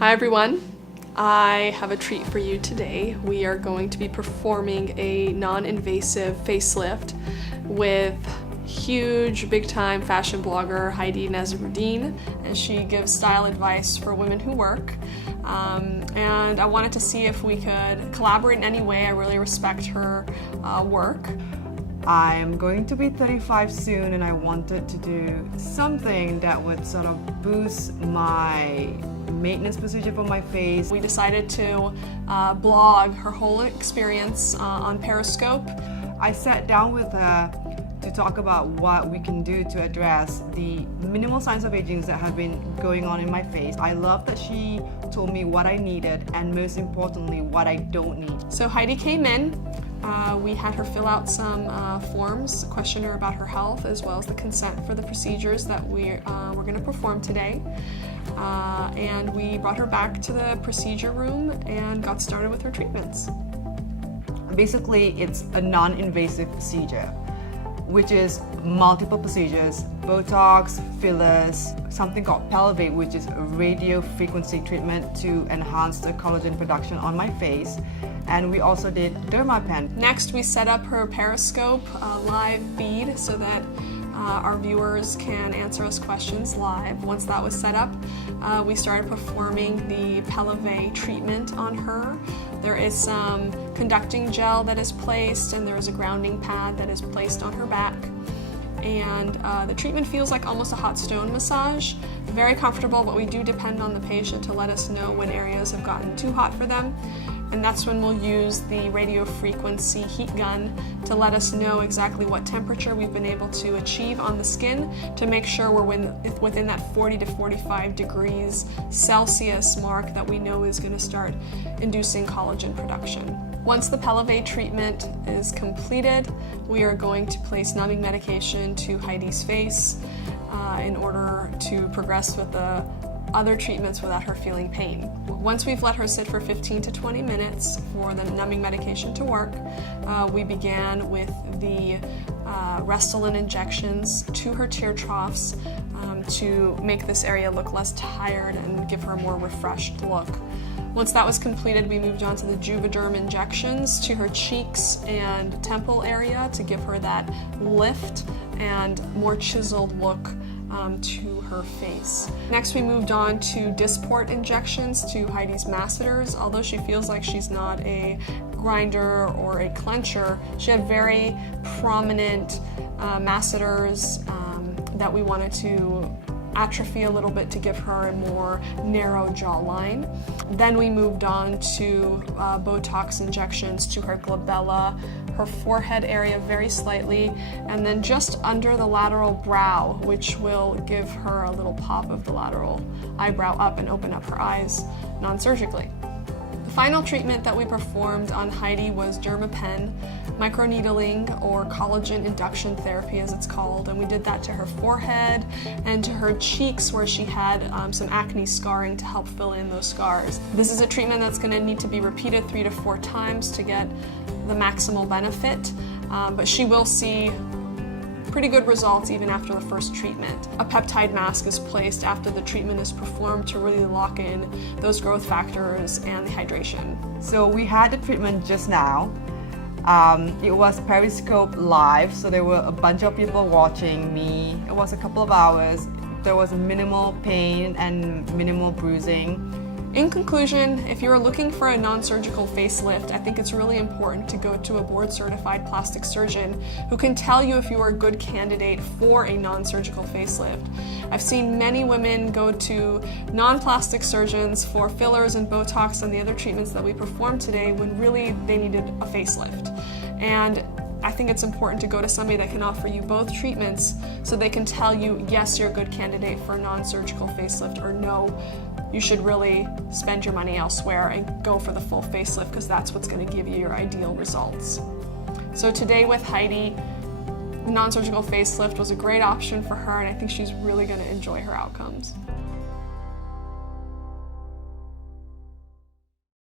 Hi everyone, I have a treat for you today. We are going to be performing a non-invasive facelift with huge big-time fashion blogger Heidi Nazarian, and she gives style advice for women who work. And I wanted to see if we could collaborate in any way. I really respect her work. I'm going to be 35 soon, and I wanted to do something that would sort of boost my maintenance procedure for my face. We decided to blog her whole experience on Periscope. I sat down with her to talk about what we can do to address the minimal signs of aging that have been going on in my face. I love that she told me what I needed and, most importantly, what I don't need. So Heidi came in. We had her fill out some forms, question her about her health, as well as the consent for the procedures that we're going to perform today. And we brought her back to the procedure room and got started with her treatments. Basically, it's a non-invasive procedure, which is multiple procedures: Botox, fillers, something called Pelvic, which is a radio frequency treatment to enhance the collagen production on my face. And we also did dermal pen. Next, we set up her Periscope live feed so that our viewers can answer us questions live. Once that was set up, we started performing the Pelvic treatment on her. There is some conducting gel that is placed, and there is a grounding pad that is placed on her back. And the treatment feels like almost a hot stone massage. Very comfortable, but we do depend on the patient to let us know when areas have gotten too hot for them. And that's when we'll use the radio frequency heat gun to let us know exactly what temperature we've been able to achieve on the skin to make sure we're within that 40 to 45 degrees Celsius mark that we know is going to start inducing collagen production. Once the Pelvic treatment is completed, we are going to place numbing medication to Heidi's face in order to progress with the other treatments without her feeling pain. Once we've let her sit for 15 to 20 minutes for the numbing medication to work, we began with the Restylane injections to her tear troughs to make this area look less tired and give her a more refreshed look. Once that was completed, we moved on to the Juvederm injections to her cheeks and temple area to give her that lift and more chiseled look to her face. Next, we moved on to Dysport injections to Heidi's masseters. Although she feels like she's not a grinder or a clencher, she had very prominent masseters that we wanted to atrophy a little bit to give her a more narrow jawline. Then we moved on to Botox injections to her glabella, her forehead area very slightly, and then just under the lateral brow, which will give her a little pop of the lateral eyebrow up and open up her eyes non-surgically. The final treatment that we performed on Heidi was dermapen, microneedling, or collagen induction therapy as it's called, and we did that to her forehead and to her cheeks where she had some acne scarring to help fill in those scars. This is a treatment that's going to need to be repeated 3 to 4 times to get the maximal benefit, but she will see pretty good results even after the first treatment. A peptide mask is placed after the treatment is performed to really lock in those growth factors and the hydration. So we had the treatment just now. It was Periscope live, so there were a bunch of people watching me. It was a couple of hours. There was minimal pain and minimal bruising. In conclusion, if you're looking for a non-surgical facelift, I think it's really important to go to a board-certified plastic surgeon who can tell you if you are a good candidate for a non-surgical facelift. I've seen many women go to non-plastic surgeons for fillers and Botox and the other treatments that we performed today when really they needed a facelift. And I think it's important to go to somebody that can offer you both treatments so they can tell you, yes, you're a good candidate for a non-surgical facelift, or no, you should really spend your money elsewhere and go for the full facelift because that's what's going to give you your ideal results. So today with Heidi, the non-surgical facelift was a great option for her, and I think she's really going to enjoy her outcomes.